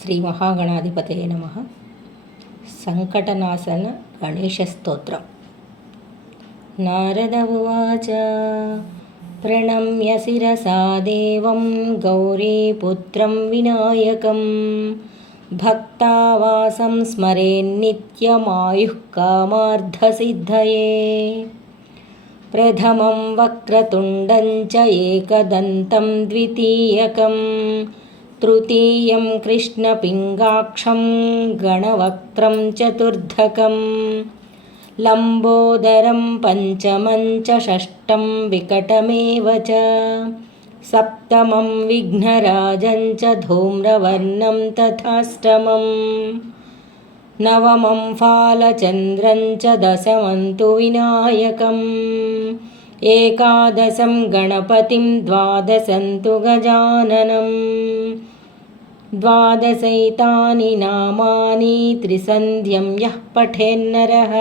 శ్రీ మహాగణాధిపతయే నమః. సంకటనాశన గణేశస్తోత్రం. నారద ఉవాచ ప్రణమ్య శిరసా దేవం గౌరీపుత్రం వినాయకం భక్తావాసం స్మరేన్నిత్యమాయుః కామార్థసిద్ధయే. ప్రథమం వక్రతుండం చ ఏకదంతం ద్వితీయకం తృతీయం కృష్ణపింగాక్షం గణవక్త్రం చతుర్థకం లంబోదరం పంచమం చ షష్టం వికటమేవ చ సప్తమం విఘ్నరాజం చ ధూమ్రవర్ణం తథాష్టమం నవమం ఫాలచంద్రం చ దశమం తు వినాయకం ఏకాదశం గణపతిం ద్వాదశం తు గజాననం. ద్వాదశైతాని నామాని త్రిసంధ్యం యః పఠేన్నరః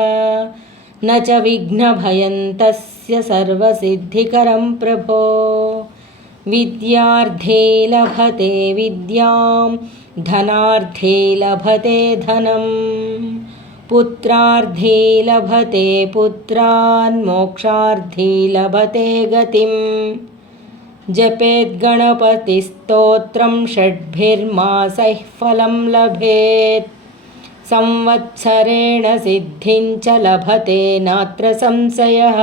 న చ విఘ్నభయం తస్య సర్వసిద్ధికరం ప్రభో. విద్యార్థే లభతే విద్యాం ధనార్థే లభతే ధనం పుత్రార్థే లభతే పుత్రాన్ మోక్షార్థే లభతే గతిం. జపేద్గణపతిస్తోత్రం షడ్భిర్మాసైః ఫలం లభేత్ సంవత్సరేణ సిద్ధిం చ లభతే నాత్ర సంశయః.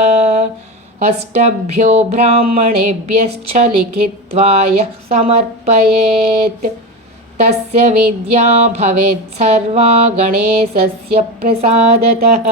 అష్టభ్యో బ్రాహ్మణేభ్యశ్చ లిఖిత్వా యః సమర్పయేత్ తస్య విద్యా భవేత్ సర్వా గణేశస్య ప్రసాదతః.